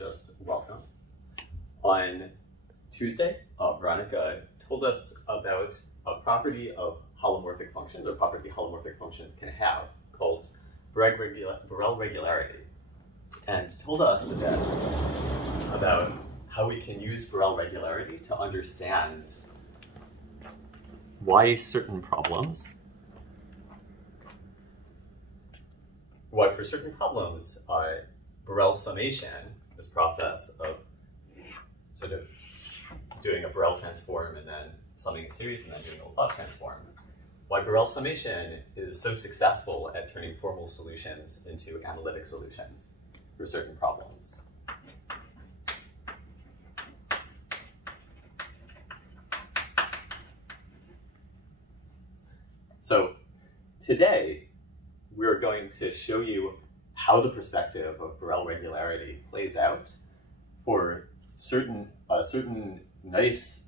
just welcome. On Tuesday, Veronica told us about a property of holomorphic functions, or property holomorphic functions can have, called Borel regularity, and told us about how we can use Borel regularity to understand why for certain problems, Borel summation, this process of sort of doing a Borel transform and then summing a series and then doing a Laplace transform, why Borel summation is so successful at turning formal solutions into analytic solutions for certain problems. So today, we're going to show you how the perspective of Borel regularity plays out for a certain nice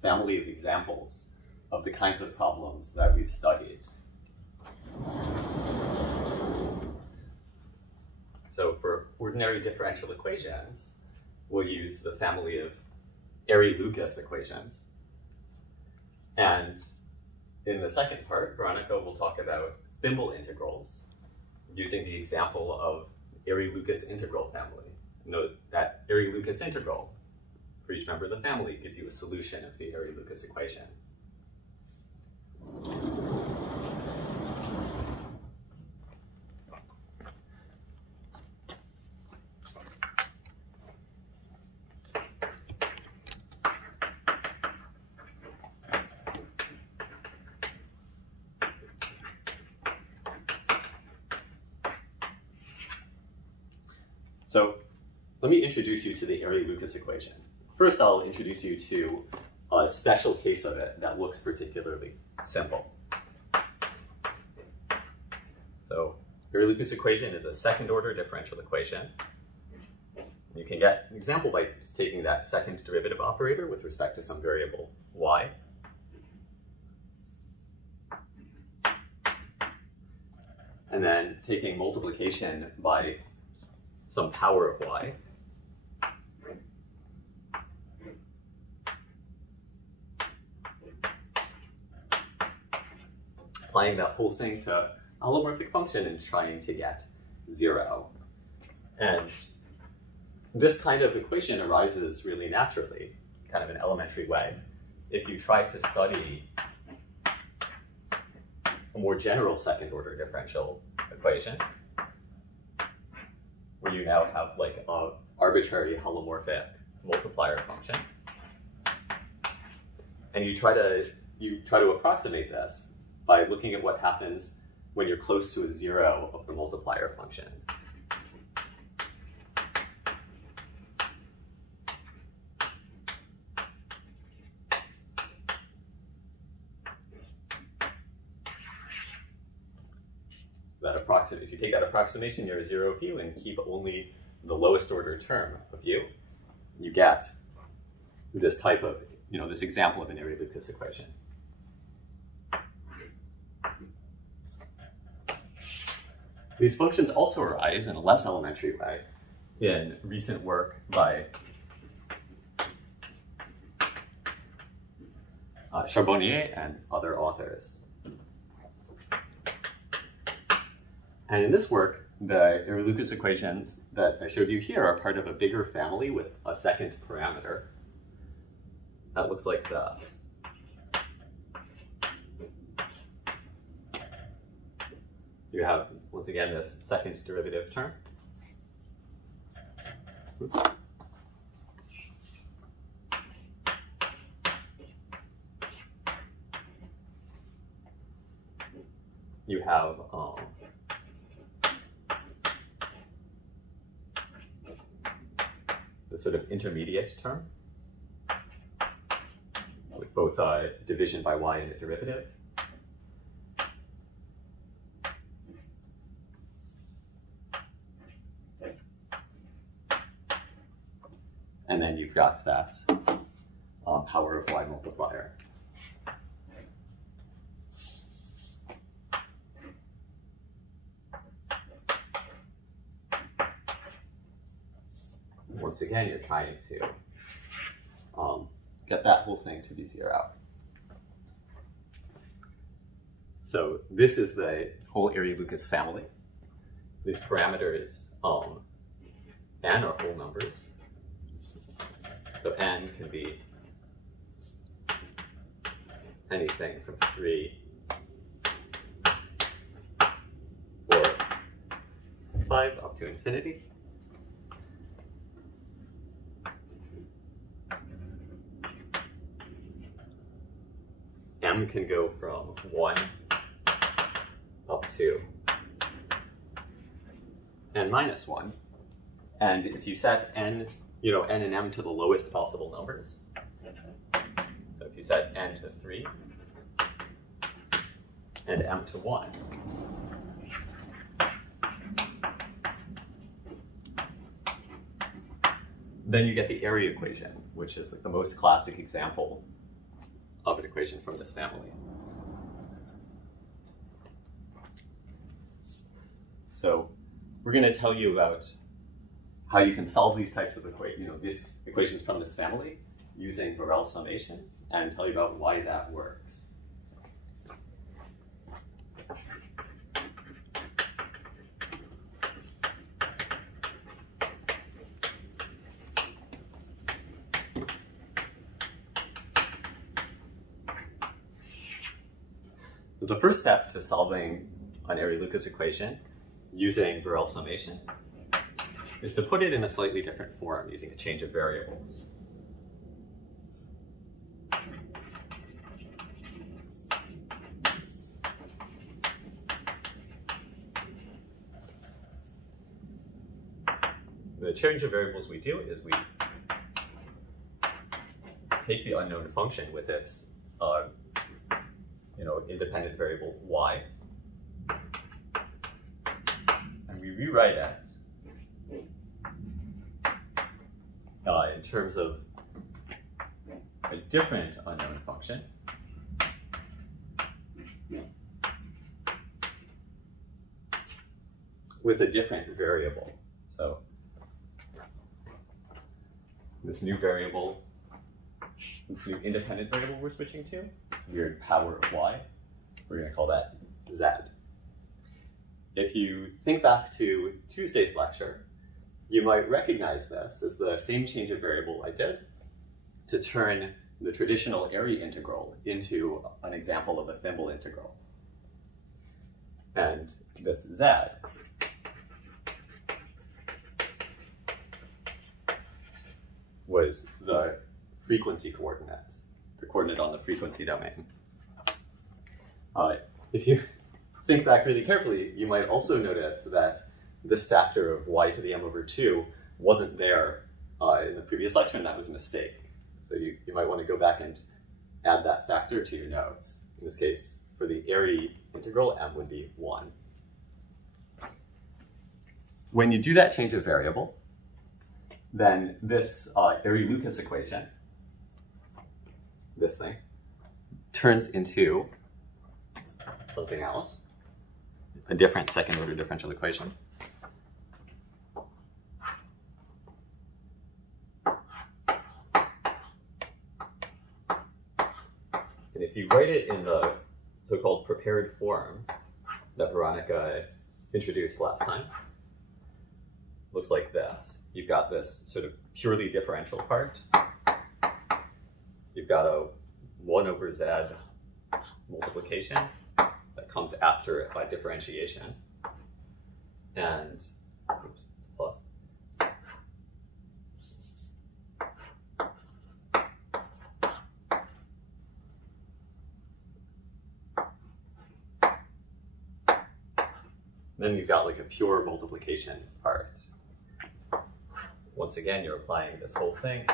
family of examples of the kinds of problems that we've studied. So for ordinary differential equations, we'll use the family of Airy-Lucas equations. And in the second part, Veronica will talk about thimble integrals using the example of Airy-Lucas integral family. Notice that Airy-Lucas integral for each member of the family gives you a solution of the Airy-Lucas equation. So let me introduce you to the Airy-Lucas equation. First, I'll introduce you to a special case of it that looks particularly simple. So Airy-Lucas equation is a second-order differential equation. You can get an example by just taking that second derivative operator with respect to some variable y. And then taking multiplication by some power of y. Applying that whole thing to a holomorphic function and trying to get 0. And this kind of equation arises really naturally, kind of an elementary way, if you try to study a more general second-order differential equation, where you now have like an arbitrary holomorphic multiplier function, and you try to approximate this by looking at what happens when you're close to a 0 of the multiplier function. If you take that approximation near a 0 of u and keep only the lowest order term of u, you get this type of, this example of an Airy-Lucas equation. These functions also arise in a less elementary way in recent work by Charbonnier and other authors. And in this work, the Airy-Lucas equations that I showed you here are part of a bigger family with a second parameter. That looks like this. You have, once again, this second derivative term. Oops. You have the sort of intermediate term with both division by y and a derivative. And then you've got that power of y multiplier. once again, you're trying to get that whole thing to be 0. So this is the whole Arrey-Lucas family. These parameters, n are whole numbers. So n can be anything from 3, 4, 5 up to infinity. M can go from 1 up to n minus 1. And if you set n, n and m to the lowest possible numbers, so if you set n to 3 and m to 1, then you get the Arrey equation, which is like the most classic example of an equation from this family. So we're going to tell you about how you can solve these types of these equations from this family using Borel summation, and tell you about why that works. The first step to solving an Arrey-Lucas equation using Borel summation is to put it in a slightly different form using a change of variables. The change of variables we do is we take the unknown function with its independent variable y, and we rewrite it in terms of a different unknown function with a different variable. So this new variable, this new independent variable we're switching to, this weird power of y, we're going to call that z. If you think back to Tuesday's lecture, you might recognize this as the same change of variable I did to turn the traditional Arrey integral into an example of a thimble integral. And this z was the frequency coordinate, the coordinate on the frequency domain. If you think back really carefully, you might also notice that this factor of y to the m over 2 wasn't there in the previous lecture, and that was a mistake. So you might want to go back and add that factor to your notes. In this case, for the Arrey integral, m would be 1. When you do that change of variable, then this Arrey-Lucas equation, this thing, turns into something else, a different second-order differential equation. And if you write it in the so-called prepared form that Veronica introduced last time, looks like this. You've got this sort of purely differential part. You've got a 1 over z multiplication that comes after it by differentiation, and oops, plus. Then you've got like a pure multiplication part. Once again, you're applying this whole thing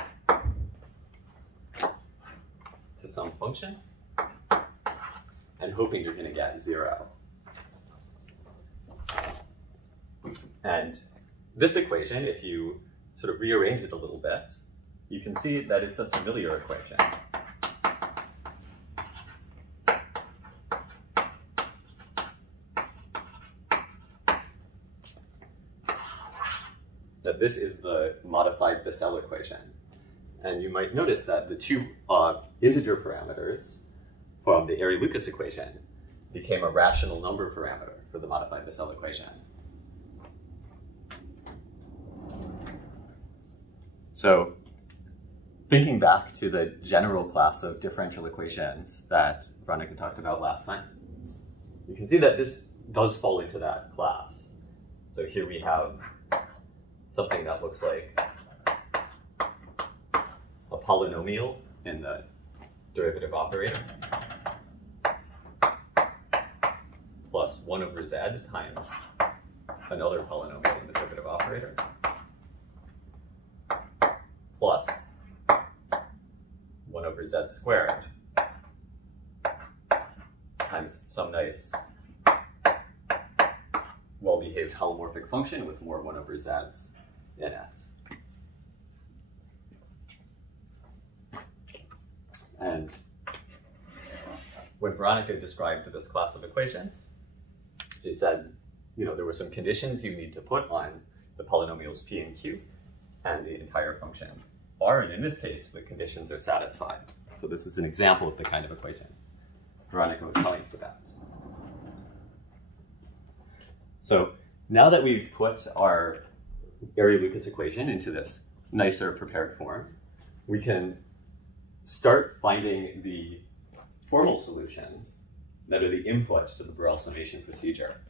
to some function and hoping you're going to get 0. And this equation, if you sort of rearrange it a little bit, you can see that it's a familiar equation. that this is the modified Bessel equation. And you might notice that the two integer parameters from the Airy-Lucas equation became a rational number parameter for the modified Bessel equation. So thinking back to the general class of differential equations that Veronica talked about last time, you can see that this does fall into that class. So here we have something that looks like a polynomial in the derivative operator plus 1 over z times another polynomial in the derivative operator plus 1 over z squared times some nice well-behaved holomorphic function with more 1 over z's in it. And when Veronica described this class of equations, she said, there were some conditions you need to put on the polynomials p and q and the entire function r, and in this case, the conditions are satisfied. So this is an example of the kind of equation Veronica was telling us about. So now that we've put our Airy-Lucas equation into this nicer prepared form, we can start finding the formal solutions that are the input to the Borel summation procedure.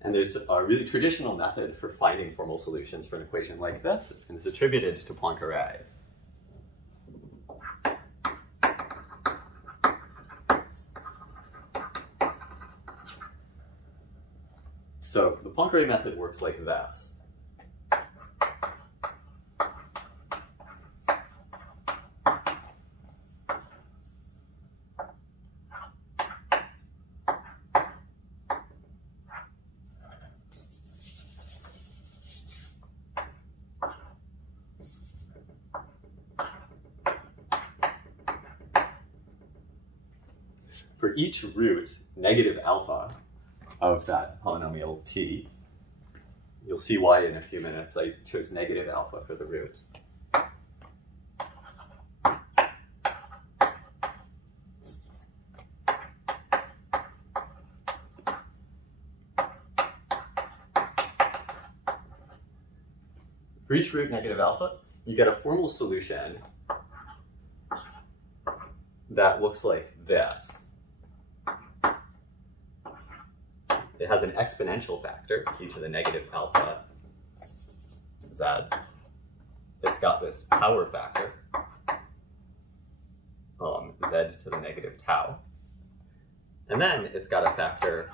And there's a really traditional method for finding formal solutions for an equation like this, and it's attributed to Poincaré. So the Poincaré method works like this. For each root negative alpha of that polynomial t, you'll see why in a few minutes. I chose negative alpha for the root. For each root negative alpha, you get a formal solution that looks like this. It has an exponential factor, e to the negative alpha z. It's got this power factor, z to the negative tau. And then it's got a factor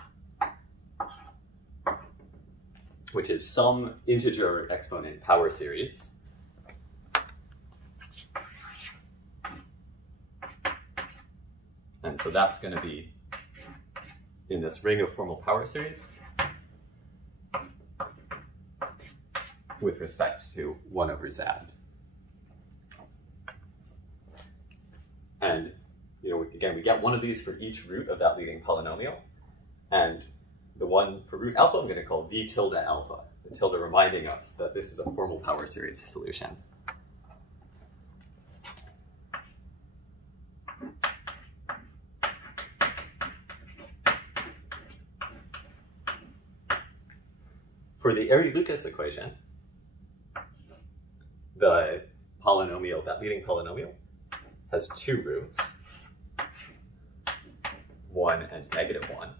which is some integer exponent power series. And so that's going to be in this ring of formal power series with respect to 1 over z. And again, we get one of these for each root of that leading polynomial. And the one for root alpha I'm going to call v tilde alpha, the tilde reminding us that this is a formal power series solution. For the Airy-Lucas equation, the polynomial, that leading polynomial, has two roots, 1 and negative 1.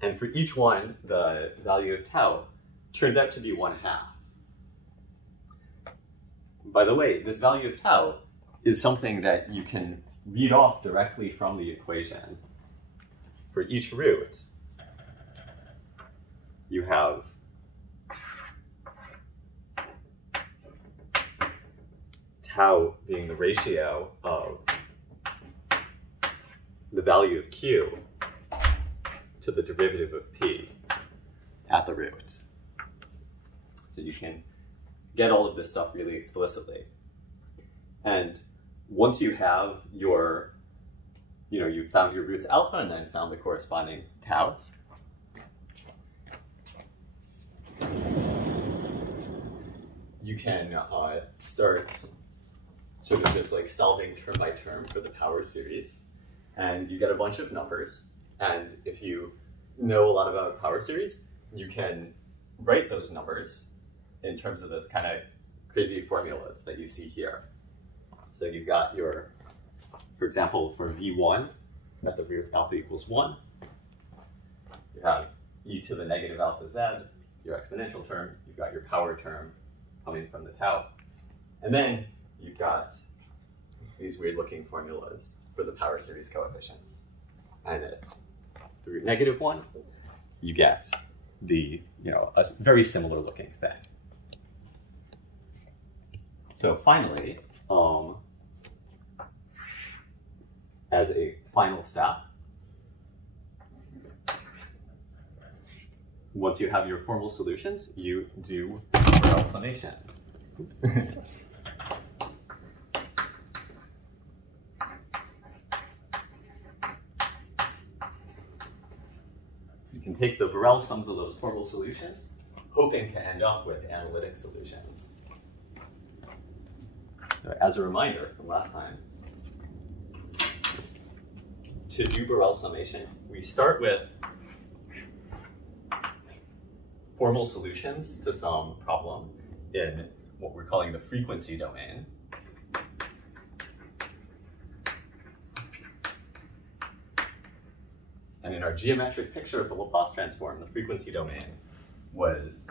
And for each one, the value of tau turns out to be 1/2. By the way, this value of tau is something that you can read off directly from the equation. For each root, you have tau being the ratio of the value of q to the derivative of p at the root. So you can get all of this stuff really explicitly. And once you have your, you've found your roots alpha and then found the corresponding taus, you can start sort of just like solving term by term for the power series. And you get a bunch of numbers. And if you know a lot about power series, you can write those numbers in terms of this kind of crazy formulas that you see here. So you've got your, for example, for V1 at the root alpha equals 1, you have e to the negative alpha z, your exponential term, you've got your power term coming from the tau. And then you've got these weird looking formulas for the power series coefficients. And at the root negative 1, you get the, a very similar looking thing. So finally, as a final step, once you have your formal solutions, you do Borel summation. You can take the Borel sums of those formal solutions, hoping to end up with analytic solutions. As a reminder from last time, to do Borel summation, we start with formal solutions to some problem in what we're calling the frequency domain. And in our geometric picture of the Laplace transform, the frequency domain was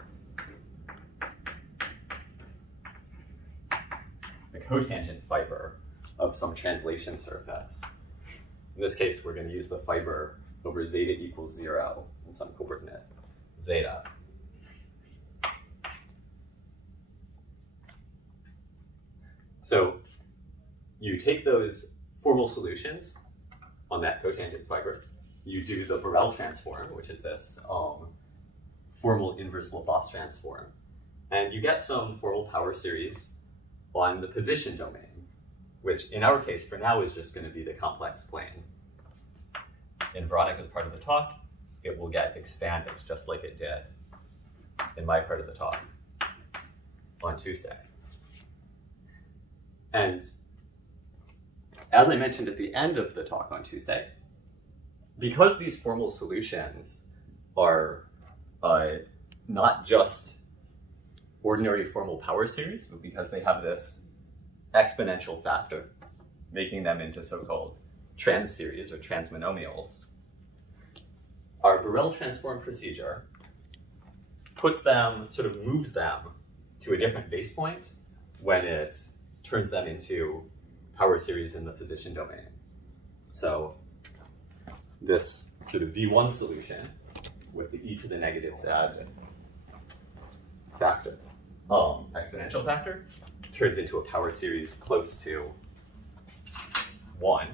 a cotangent fiber of some translation surface. In this case, we're going to use the fiber over zeta equals 0 in some coordinate zeta. So you take those formal solutions on that cotangent fiber, you do the Borel transform, which is this formal inverse Laplace transform, and you get some formal power series on the position domain, which in our case for now is just going to be the complex plane. In Veronica's part of the talk, it will get expanded just like it did in my part of the talk on Tuesday. And as I mentioned at the end of the talk on Tuesday, because these formal solutions are not just ordinary formal power series, but because they have this exponential factor, making them into so-called trans series or transmonomials, our Borel transform procedure puts them, sort of moves them to a different base point when it turns them into power series in the position domain. So this sort of V1 solution with the e to the negative z factor, exponential factor, turns into a power series close to 1.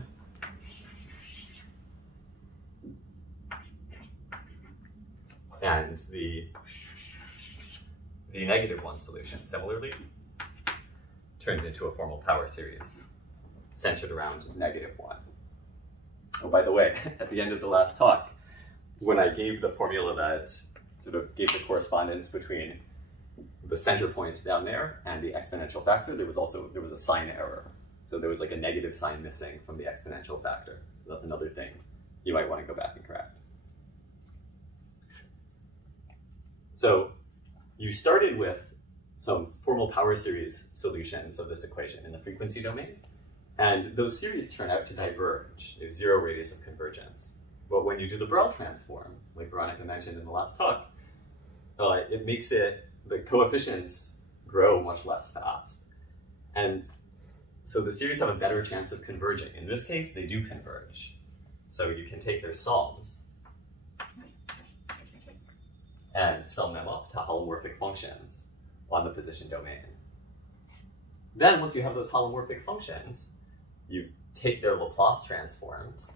And the negative 1 solution, similarly, turns into a formal power series centered around negative 1. Oh, by the way, at the end of the last talk, when I gave the formula that sort of gave the correspondence between the center point down there and the exponential factor, there was a sign error. So there was like a negative sign missing from the exponential factor. So that's another thing you might want to go back and correct. So you started with some formal power series solutions of this equation in the frequency domain, and those series turn out to diverge. There's 0 radius of convergence. But when you do the Borel transform, like Veronica mentioned in the last talk, it makes the coefficients grow much less fast. And so the series have a better chance of converging. In this case, they do converge. So you can take their sums and sum them up to holomorphic functions on the position domain. Then once you have those holomorphic functions, you take their Laplace transforms,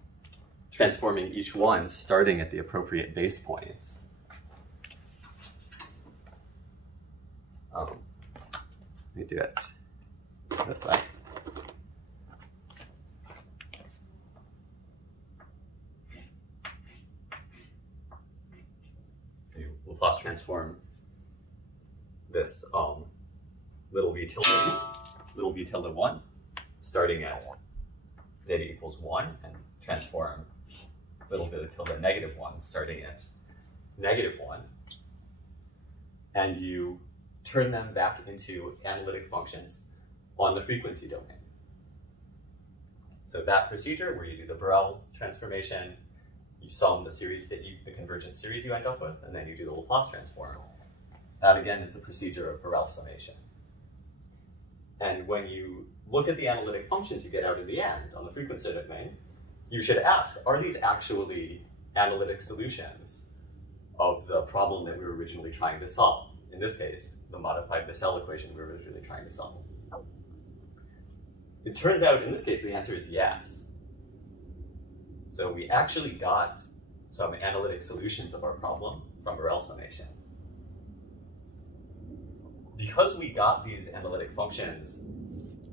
transforming each one starting at the appropriate base point. Let me do it this way. You Laplace transform this little v tilde 1, starting at zeta equals 1, and transform little v tilde negative 1, starting at negative 1. And you turn them back into analytic functions on the frequency domain. So that procedure where you do the Borel transformation, you sum the series the convergent series you end up with, and then you do the Laplace transform. That again is the procedure of Borel summation. And when you look at the analytic functions you get out in the end on the frequency domain, you should ask, are these actually analytic solutions of the problem that we were originally trying to solve? In this case, the modified Bessel equation we were originally trying to solve. It turns out, in this case, the answer is yes. So we actually got some analytic solutions of our problem from Borel summation. Because we got these analytic functions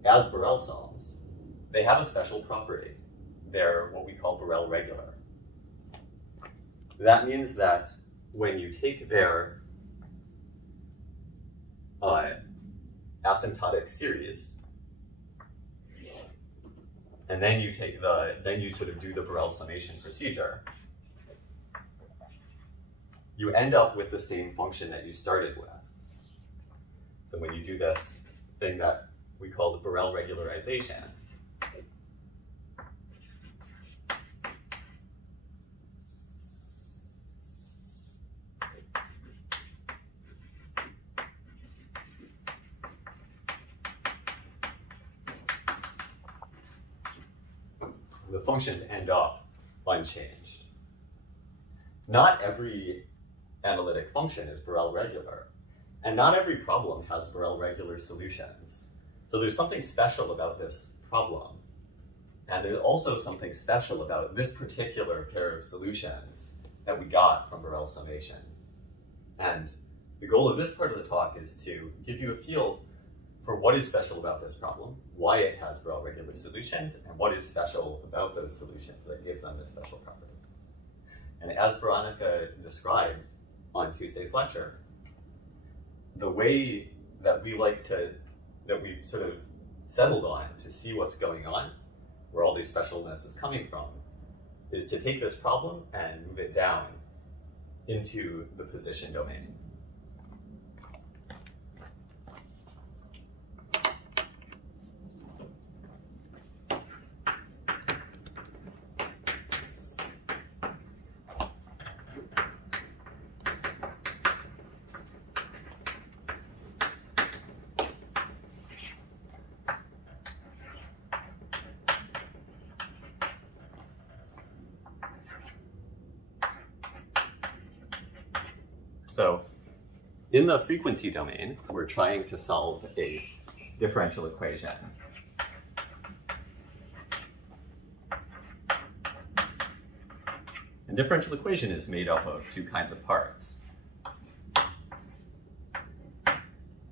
as Borel sums, they have a special property. They're what we call Borel regular. That means that when you take their asymptotic series, and then you take then you sort of do the Borel summation procedure, you end up with the same function that you started with. So when you do this thing that we call the Borel regularization, the functions end up unchanged. Not every analytic function is Borel regular, and not every problem has Borel regular solutions. So there's something special about this problem, and there's also something special about this particular pair of solutions that we got from Borel summation. And the goal of this part of the talk is to give you a feel for what is special about this problem, why it has Borel regular solutions, and what is special about those solutions that gives them this special property. And as Veronica described on Tuesday's lecture, the way that we that we've sort of settled on to see what's going on, where all these specialness is coming from, is to take this problem and move it down into the position domain. So in the frequency domain, we're trying to solve a differential equation. A differential equation is made up of two kinds of parts.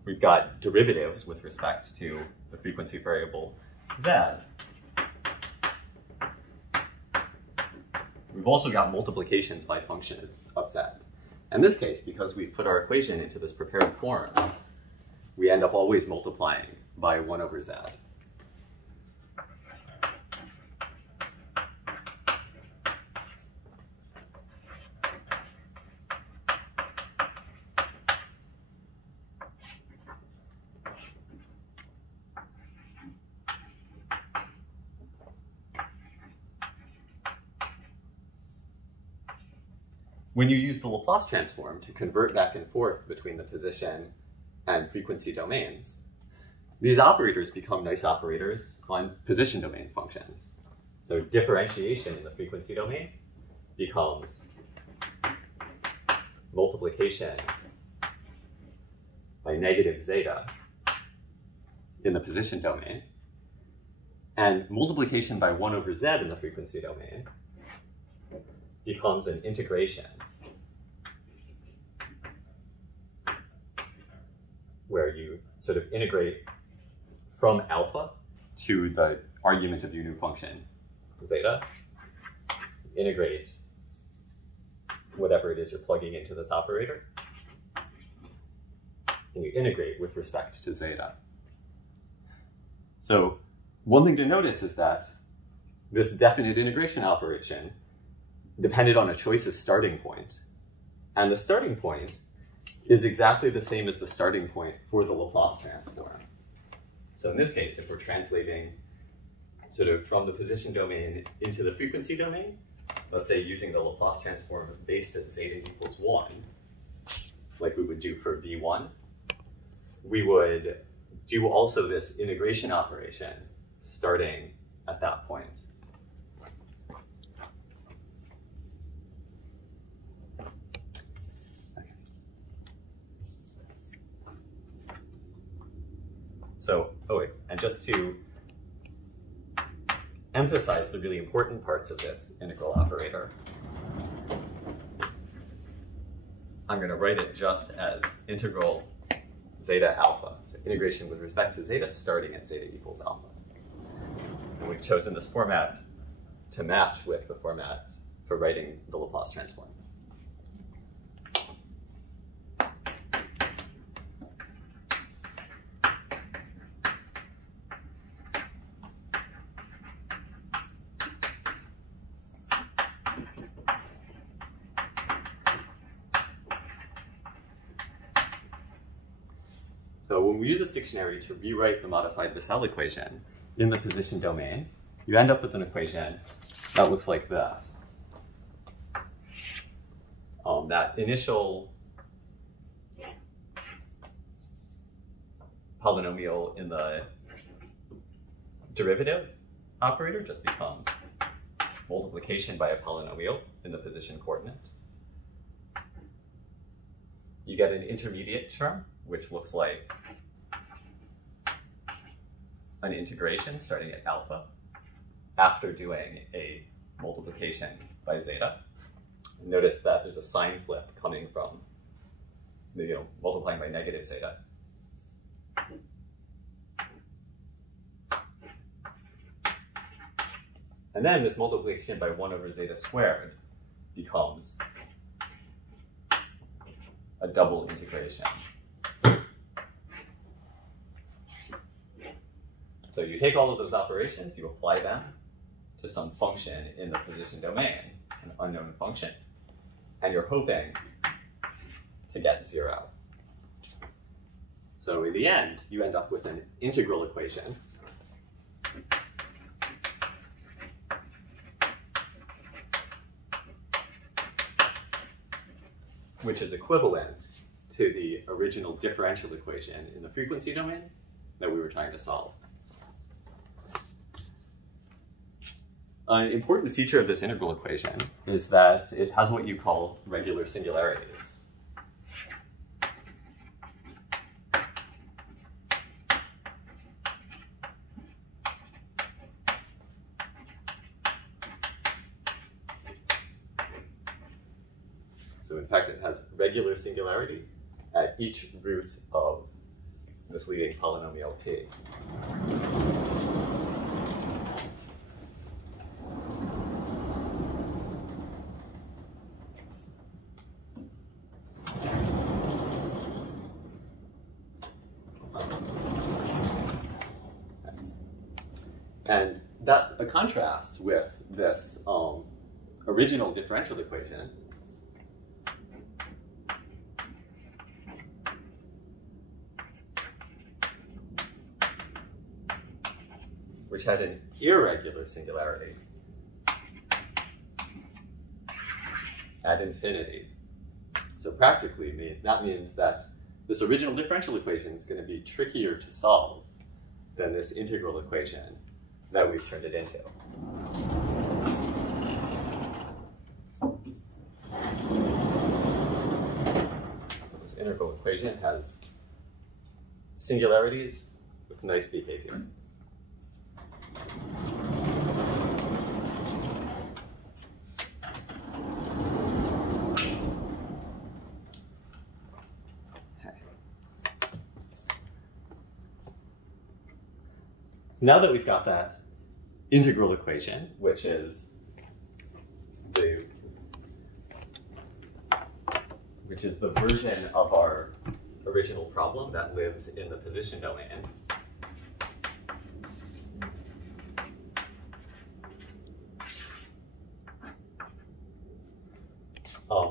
We've got derivatives with respect to the frequency variable z. We've also got multiplications by function of z. In this case, because we've put our equation into this prepared form, we end up always multiplying by 1 over z. When you use the Laplace transform to convert back and forth between the position and frequency domains, these operators become nice operators on position domain functions. So differentiation in the frequency domain becomes multiplication by negative zeta in the position domain, and multiplication by 1 over z in the frequency domain becomes an integration where you sort of integrate from alpha to the argument of your new function, zeta, integrate whatever it is you're plugging into this operator, and you integrate with respect to zeta. So one thing to notice is that this definite integration operation depended on a choice of starting point, and the starting point is exactly the same as the starting point for the Laplace transform. So in this case, if we're translating sort of from the position domain into the frequency domain, let's say using the Laplace transform based at zeta equals 1, like we would do for V1, we would do also this integration operation starting at that point. So, and just to emphasize the really important parts of this integral operator, I'm going to write it just as integral zeta alpha, so integration with respect to zeta starting at zeta equals alpha. And we've chosen this format to match with the format for writing the Laplace transform. So when we use this dictionary to rewrite the modified Bessel equation in the position domain, you end up with an equation that looks like this. That initial polynomial in the derivative operator just becomes multiplication by a polynomial in the position coordinate. You get an intermediate term, which looks like an integration starting at alpha after doing a multiplication by zeta. Notice that there's a sign flip coming from the, multiplying by negative zeta. And then this multiplication by 1 over zeta squared becomes a double integration. So you take all of those operations, you apply them to some function in the position domain, an unknown function, and you're hoping to get 0. So in the end, you end up with an integral equation which is equivalent to the original differential equation in the frequency domain that we were trying to solve. An important feature of this integral equation is that it has what you call regular singularities. So in fact, it has regular singularity at each root of this leading polynomial p. And that's a contrast with this original differential equation, which had an irregular singularity at infinity. So practically, that means that this original differential equation is going to be trickier to solve than this integral equation that we've turned it into. So this integral equation has singularities with nice behavior. Now that we've got that integral equation, which is the version of our original problem that lives in the position domain,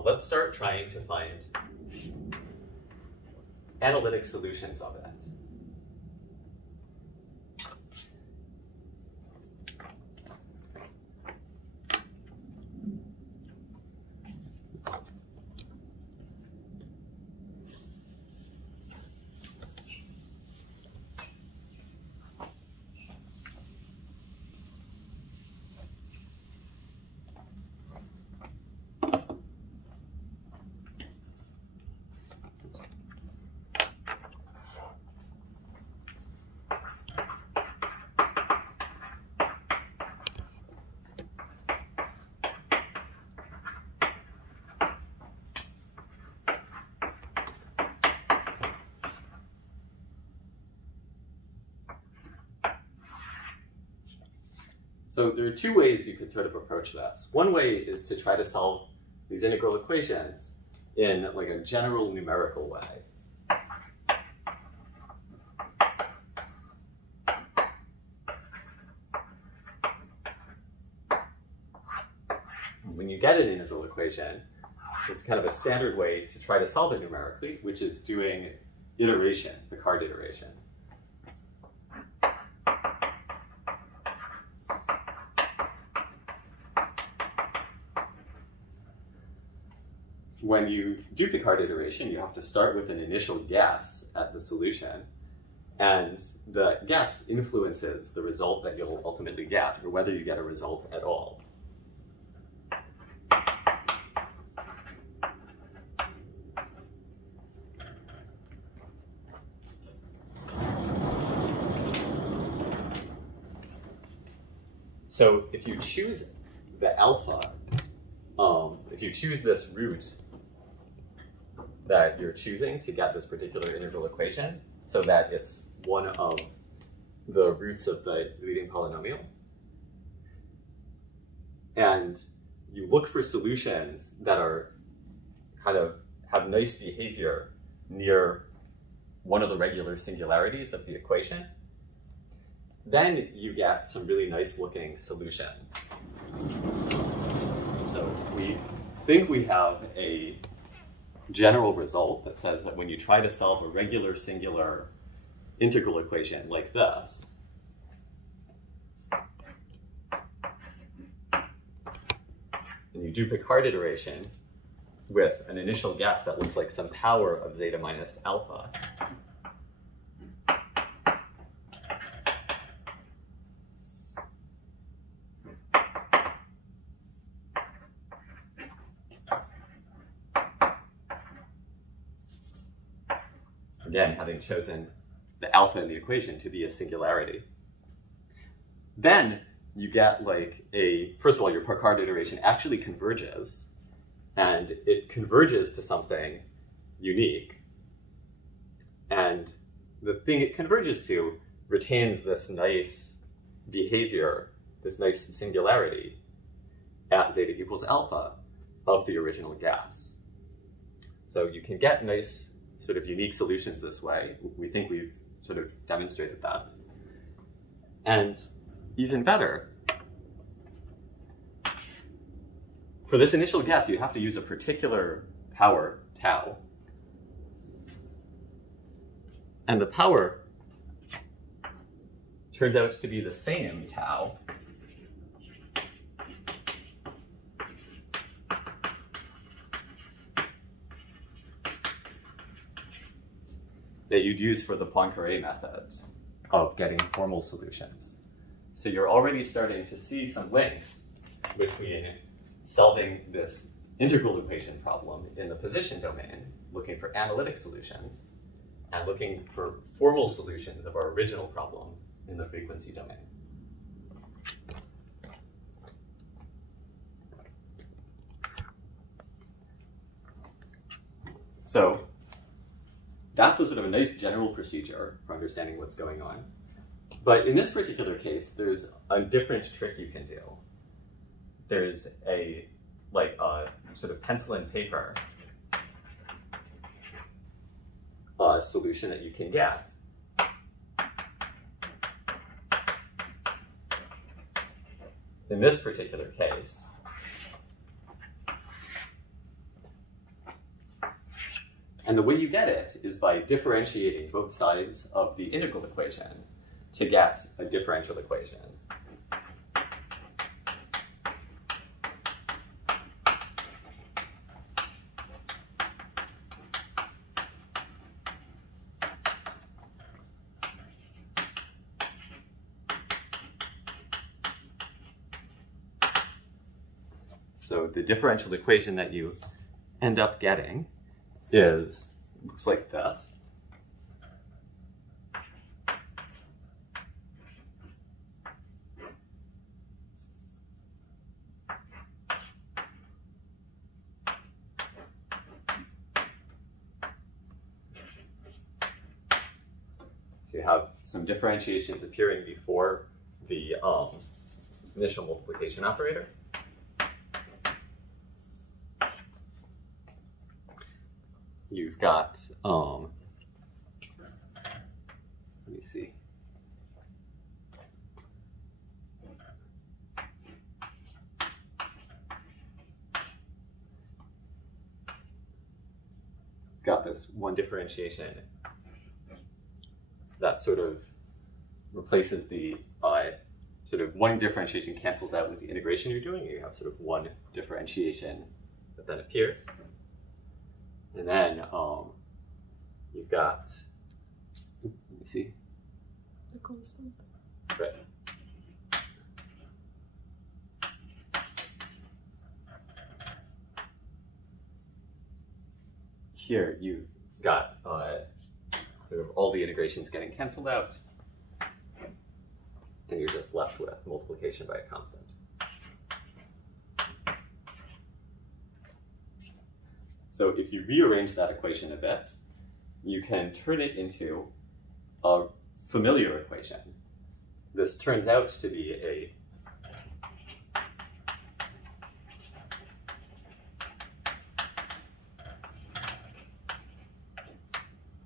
let's start trying to find analytic solutions of it. So there are two ways you could sort of approach this. One way is to try to solve these integral equations in like a general numerical way. When you get an integral equation, there's kind of a standard way to try to solve it numerically, which is doing iteration, Picard iteration. When you do Picard iteration, you have to start with an initial guess at the solution, and the guess influences the result that you'll ultimately get, or whether you get a result at all. So if you choose the alpha, if you choose this root that you're choosing to get this particular integral equation, so that it's one of the roots of the leading polynomial, and you look for solutions that are kind of have nice behavior near one of the regular singularities of the equation, then you get some really nice looking solutions. So we think we have a general result that says that when you try to solve a regular singular integral equation like this, and you do Picard iteration with an initial guess that looks like some power of zeta minus alpha, again, having chosen the alpha in the equation to be a singularity, then you get like first of all, your Picard iteration actually converges, and it converges to something unique. And the thing it converges to retains this nice behavior, this nice singularity at zeta equals alpha of the original guess. So you can get nice sort of unique solutions this way. We think we've sort of demonstrated that. And even better, for this initial guess, you have to use a particular power, tau. And the power turns out to be the same tau that you'd use for the Poincaré method of getting formal solutions. So you're already starting to see some links between solving this integral equation problem in the position domain, looking for analytic solutions, and looking for formal solutions of our original problem in the frequency domain. So that's a sort of a nice general procedure for understanding what's going on. But in this particular case, there's a different trick you can do. There's a sort of pencil and paper solution that you can get. In this particular case, and the way you get it is by differentiating both sides of the integral equation to get a differential equation. So the differential equation that you end up getting looks like this. So you have some differentiations appearing before the initial multiplication operator. You've got, let me see. Got this one differentiation that sort of replaces the, sort of one differentiation cancels out with the integration you're doing. You have sort of one differentiation that then appears. And then you've got, let me see. The constant. Right. Here you've got sort of all the integrations getting canceled out, and you're just left with multiplication by a constant. So if you rearrange that equation a bit, you can turn it into a familiar equation. This turns out to be a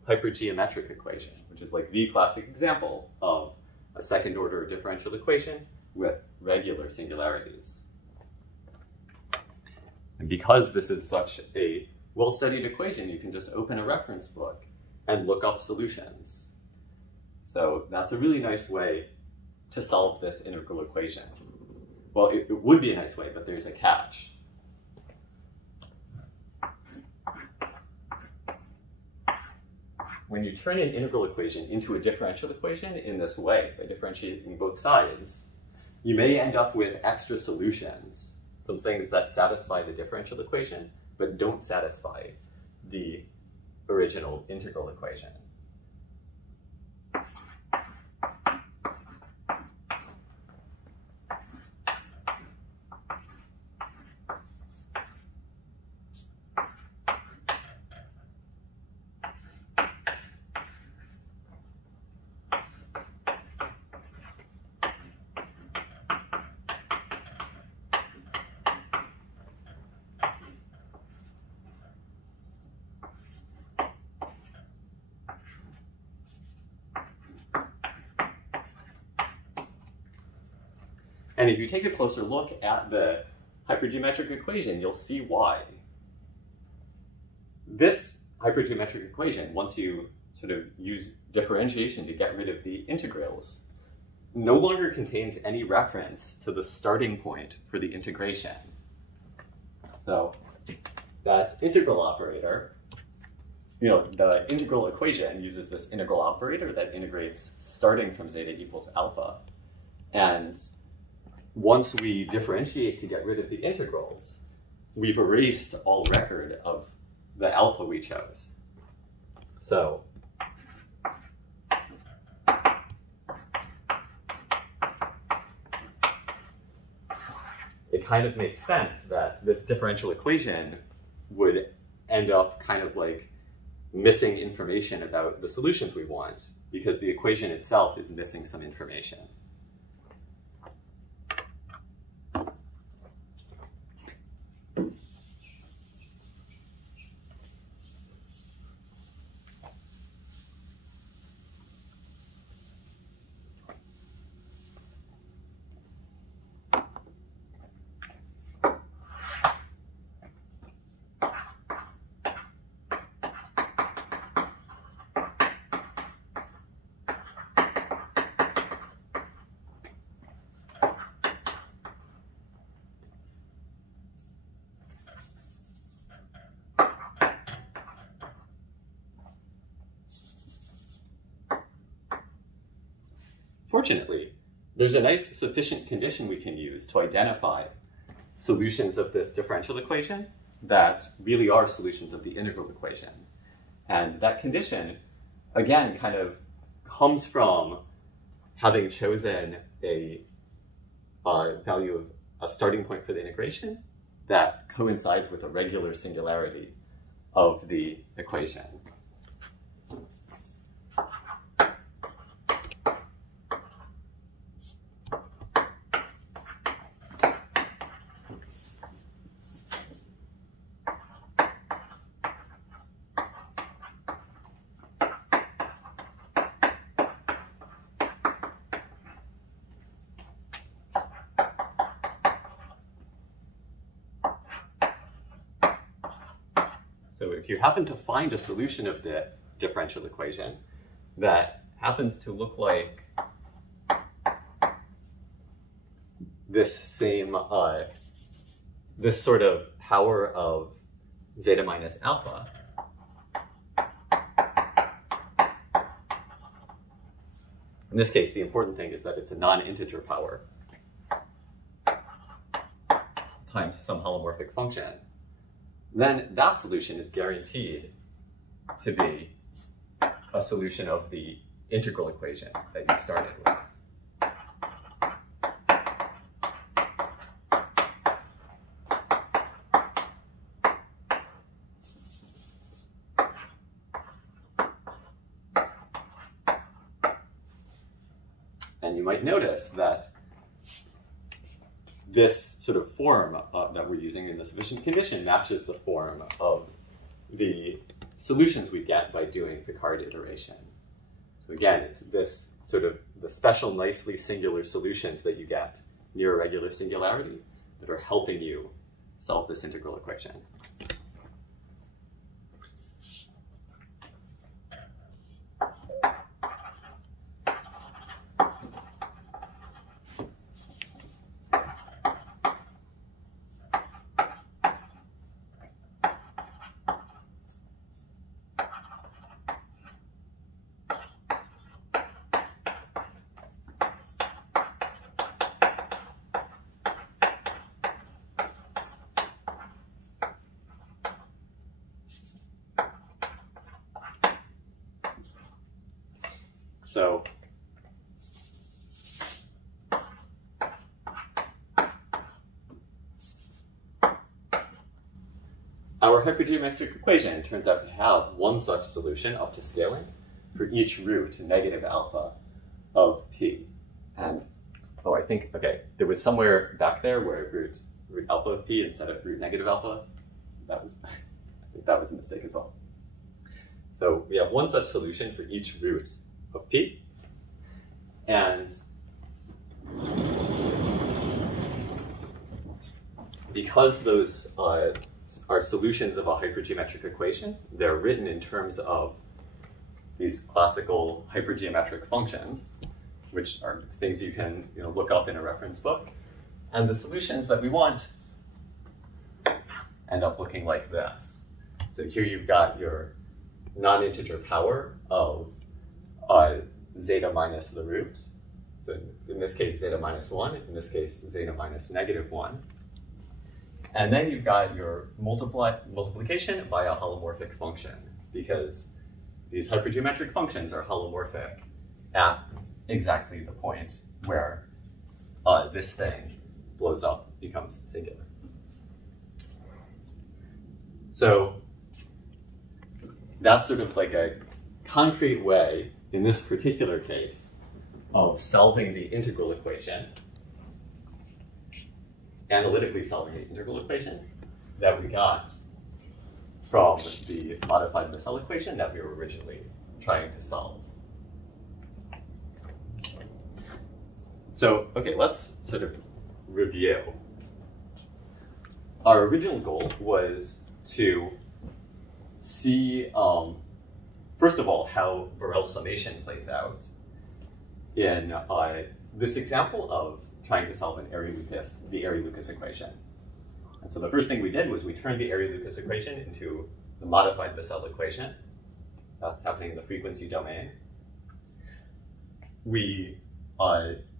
hypergeometric equation, which is like the classic example of a second order differential equation with regular singularities. And because this is such a well-studied equation, you can just open a reference book and look up solutions. So that's a really nice way to solve this integral equation. Well, it would be a nice way, but there's a catch. When you turn an integral equation into a differential equation in this way, by differentiating both sides, you may end up with extra solutions, some things that satisfy the differential equation, but don't satisfy the original integral equation. And if you take a closer look at the hypergeometric equation, you'll see why. This hypergeometric equation, once you sort of use differentiation to get rid of the integrals, no longer contains any reference to the starting point for the integration. So that integral operator, the integral equation uses this integral operator that integrates starting from zeta equals alpha. And once we differentiate to get rid of the integrals, we've erased all record of the alpha we chose. So kind of makes sense that this differential equation would end up kind of like missing information about the solutions we want, because the equation itself is missing some information. Fortunately, there's a nice sufficient condition we can use to identify solutions of this differential equation that really are solutions of the integral equation. And that condition, again, kind of comes from having chosen a value of a starting point for the integration that coincides with a regular singularity of the equation. So if you happen to find a solution of the differential equation that happens to look like this same, this sort of power of zeta minus alpha, in this case, the important thing is that it's a non-integer power times some holomorphic function, then that solution is guaranteed to be a solution of the integral equation that you started with. And you might notice that this sort of form that we're using in the sufficient condition matches the form of the solutions we get by doing Picard iteration. So again, it's this sort of the special nicely singular solutions that you get near a regular singularity that are helping you solve this integral equation. So our hypergeometric equation turns out to have one such solution up to scaling for each root negative alpha of p. And oh, I think, okay, there was somewhere back there where root alpha of p instead of root negative alpha. That was, I think that was a mistake as well. So we have one such solution for each root of p. And because those are solutions of a hypergeometric equation, they're written in terms of these classical hypergeometric functions, which are things you can look up in a reference book. And the solutions that we want end up looking like this. So here you've got your non-integer power of zeta minus the root. So in this case, zeta minus 1. In this case, zeta minus negative 1. And then you've got your multiplication by a holomorphic function, because these hypergeometric functions are holomorphic at exactly the point where this thing blows up becomes singular. So that's sort of like a concrete way, in this particular case, of solving the integral equation, analytically solving the integral equation that we got from the modified Bessel equation that we were originally trying to solve. So, okay, let's sort of review. Our original goal was to see, first of all, how Borel summation plays out in this example of trying to solve the Airy-Lucas equation. And so the first thing we did was we turned the Airy-Lucas equation into the modified Bessel equation. That's happening in the frequency domain. We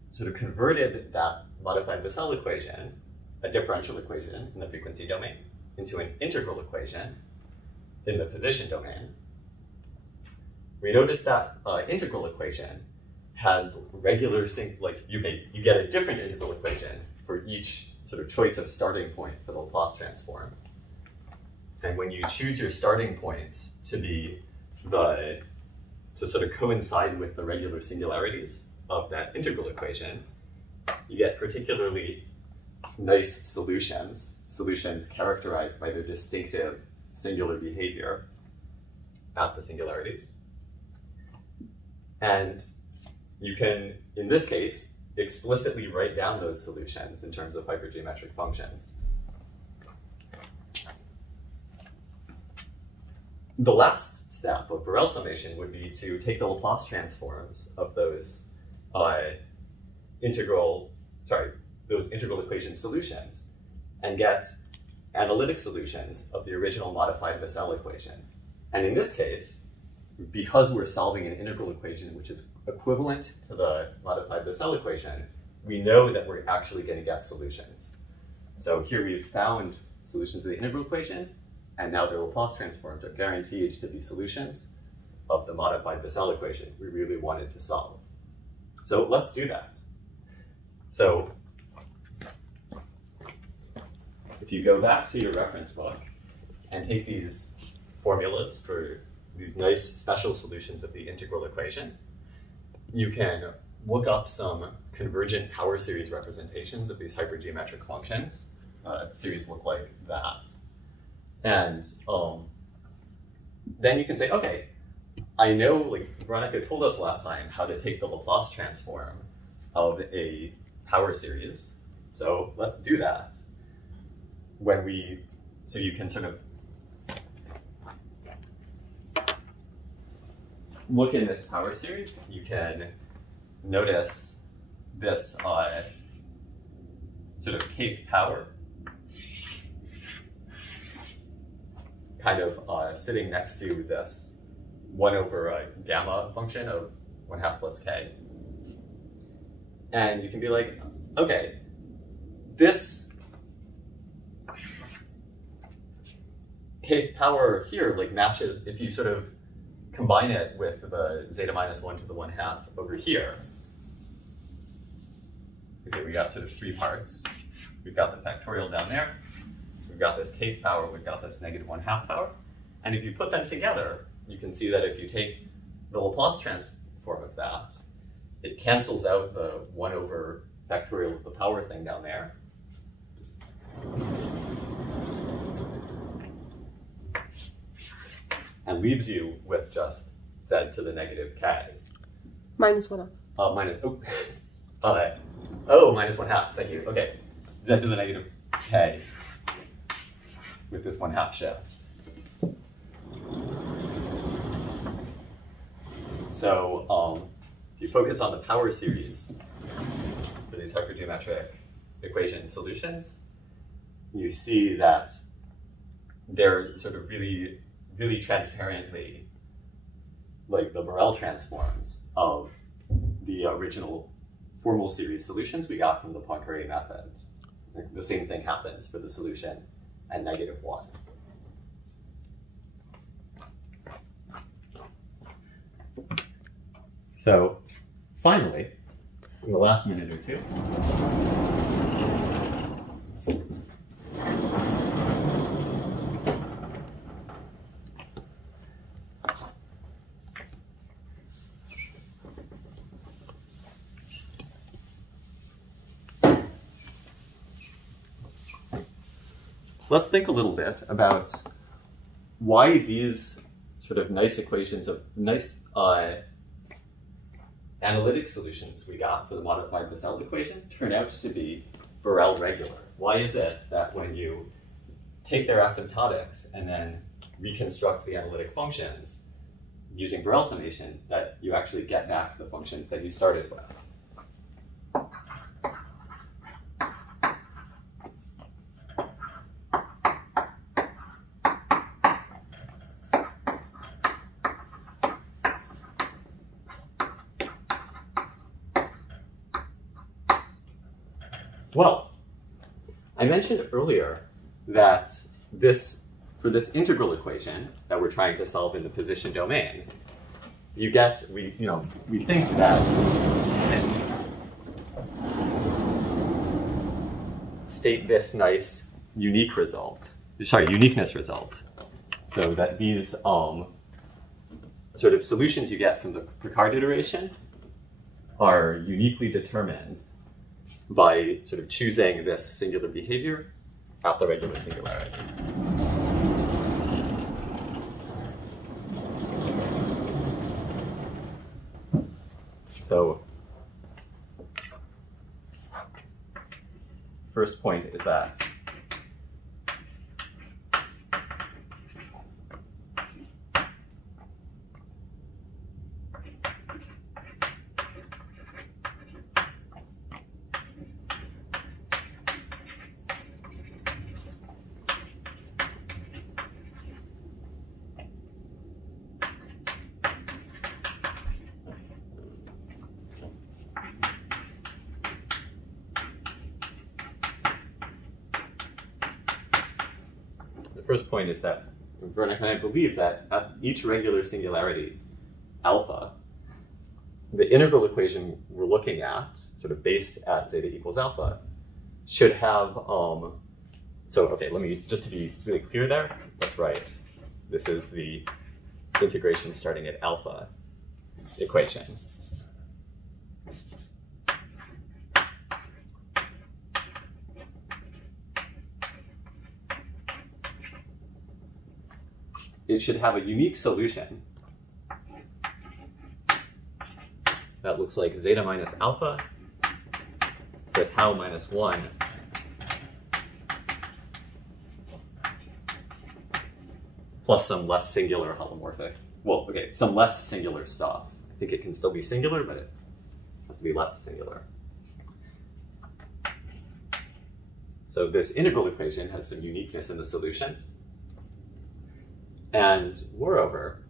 sort of converted that modified Bessel equation, a differential equation in the frequency domain, into an integral equation in the position domain. We noticed that integral equation had regular you get a different integral equation for each sort of choice of starting point for the Laplace transform. And when you choose your starting points to be to sort of coincide with the regular singularities of that integral equation, you get particularly nice solutions characterized by their distinctive singular behavior at the singularities. And you can, in this case, explicitly write down those solutions in terms of hypergeometric functions. The last step of Borel summation would be to take the Laplace transforms of those integral equation solutions and get analytic solutions of the original modified Bessel equation. And in this case, because we're solving an integral equation which is equivalent to the modified Bessel equation, we know that we're actually going to get solutions. So here we've found solutions of the integral equation, and now their Laplace transforms are guaranteed to be solutions of the modified Bessel equation we really wanted to solve. So let's do that. So if you go back to your reference book and take these formulas for these nice special solutions of the integral equation, you can look up some convergent power series representations of these hypergeometric functions. Series look like that. And then you can say, okay, I know, like Veronica told us last time, how to take the Laplace transform of a power series. So let's do that. So you can sort of look in this power series, you can notice this sort of kth power kind of sitting next to this 1 over a gamma function of 1/2 plus k. And you can be like, okay, this kth power here like matches if you sort of combine it with the zeta minus 1 to the 1/2 over here. Okay, we got sort of 3 parts. We've got the factorial down there. We've got this kth power. We've got this negative 1/2 power. And if you put them together, you can see that if you take the Laplace transform of that, it cancels out the 1 over factorial of the power thing down there. And leaves you with just z to the negative k. Minus 1/2. Minus 1/2, thank you. Okay, z to the negative k with this 1/2 shift. So if you focus on the power series for these hypergeometric equation solutions, you see that they're sort of really transparently like the Borel transforms of the original formal series solutions we got from the Poincaré method. The same thing happens for the solution at -1. So finally, in the last minute or two, let's think a little bit about why these sort of nice equations of nice analytic solutions we got for the modified Basel equation turn out to be Borel regular. Why is it that when you take their asymptotics and then reconstruct the analytic functions using Borel summation, that you actually get back the functions that you started with? Well, I mentioned earlier that for this integral equation that we're trying to solve in the position domain, we think that state this nice uniqueness result. So that these sort of solutions you get from the Picard iteration are uniquely determined by sort of choosing this singular behavior at the regular singularity. So, first point is that first point is that Veronica and I believe that at each regular singularity, alpha, the integral equation we're looking at, sort of based at zeta equals alpha, should have, just to be really clear there, let's write, this is the integration starting at alpha equation. It should have a unique solution that looks like zeta minus alpha, so tau minus 1, plus some less singular holomorphic. Well, okay, some less singular stuff. I think it can still be singular, but it has to be less singular. So this integral equation has some uniqueness in the solutions. And moreover,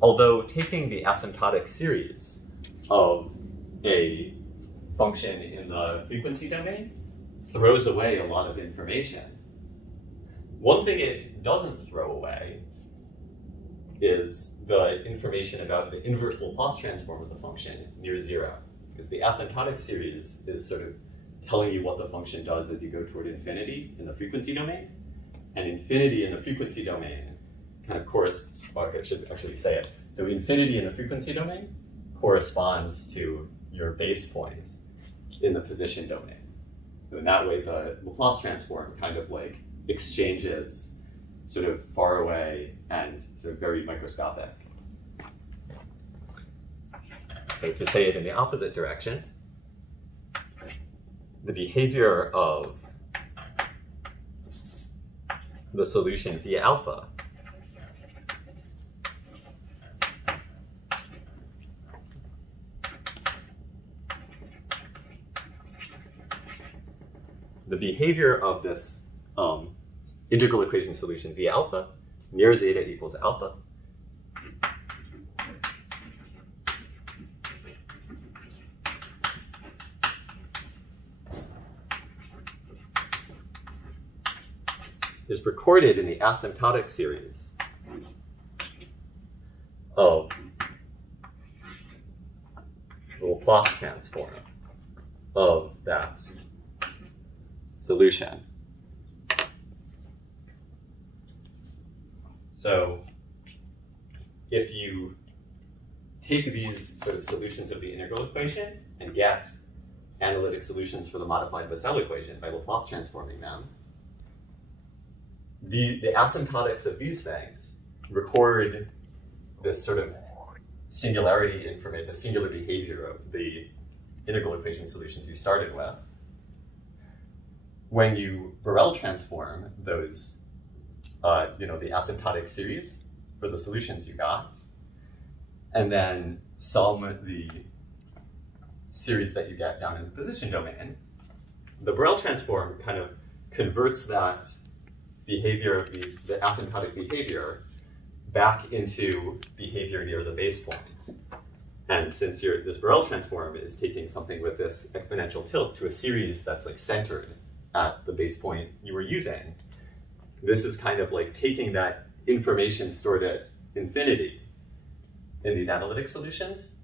although taking the asymptotic series of a function in the frequency domain throws away a lot of information, one thing it doesn't throw away is the information about the inverse Laplace transform of the function near 0. Because the asymptotic series is sort of telling you what the function does as you go toward infinity in the frequency domain. And infinity in the frequency domain kind of corresponds, I should actually say it. So infinity in the frequency domain corresponds to your base point in the position domain. So in that way, the Laplace transform kind of like exchanges sort of far away and sort of very microscopic. So to say it in the opposite direction, the behavior of the solution via alpha the behavior of this integral equation solution via alpha near zeta equals alpha is recorded in the asymptotic series of the Laplace transform of that solution. So if you take these sort of solutions of the integral equation and get analytic solutions for the modified Bessel equation by Laplace transforming them, the asymptotics of these things record this sort of singularity information, the singular behavior of the integral equation solutions you started with. When you Borel transform those, the asymptotic series for the solutions you got, and then sum the series that you get down in the position domain, the Borel transform kind of converts that behavior of the asymptotic behavior back into behavior near the base point. And since this Borel transform is taking something with this exponential tilt to a series that's like centered at the base point you were using, this is kind of like taking that information stored at infinity in these analytic solutions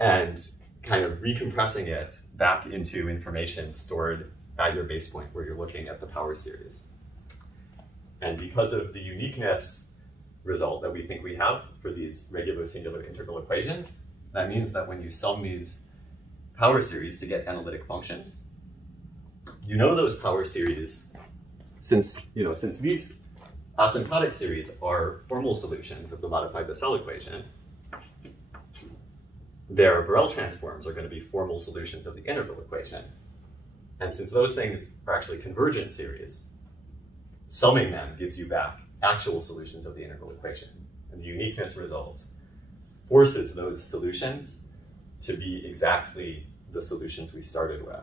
and kind of recompressing it back into information stored at your base point where you're looking at the power series. And because of the uniqueness result that we think we have for these regular singular integral equations, that means that when you sum these power series to get analytic functions, you know those power series, since these asymptotic series are formal solutions of the modified Bessel equation, their Borel transforms are going to be formal solutions of the integral equation. And since those things are actually convergent series, summing them gives you back actual solutions of the integral equation. And the uniqueness result forces those solutions to be exactly the solutions we started with.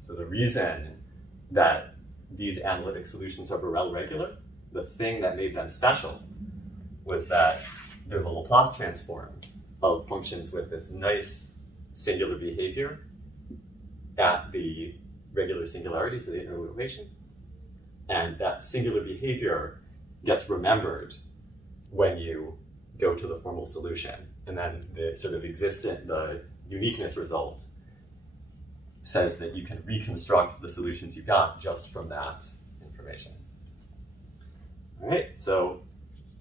So the reason that these analytic solutions are Borel regular, the thing that made them special was that they're the Laplace transforms of functions with this nice singular behavior at the regular singularities of the integral equation. And that singular behavior gets remembered when you go to the formal solution. And then the sort of the uniqueness result says that you can reconstruct the solutions you got just from that information. All right, so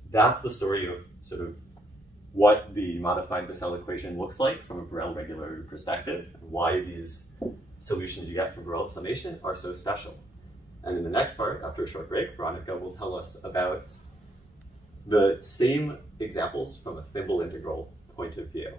that's the story of sort of what the modified Bessel equation looks like from a Borel regularity perspective, and why these solutions you get from Borel summation are so special. And in the next part, after a short break, Veronica will tell us about the same examples from a thimble integral point of view.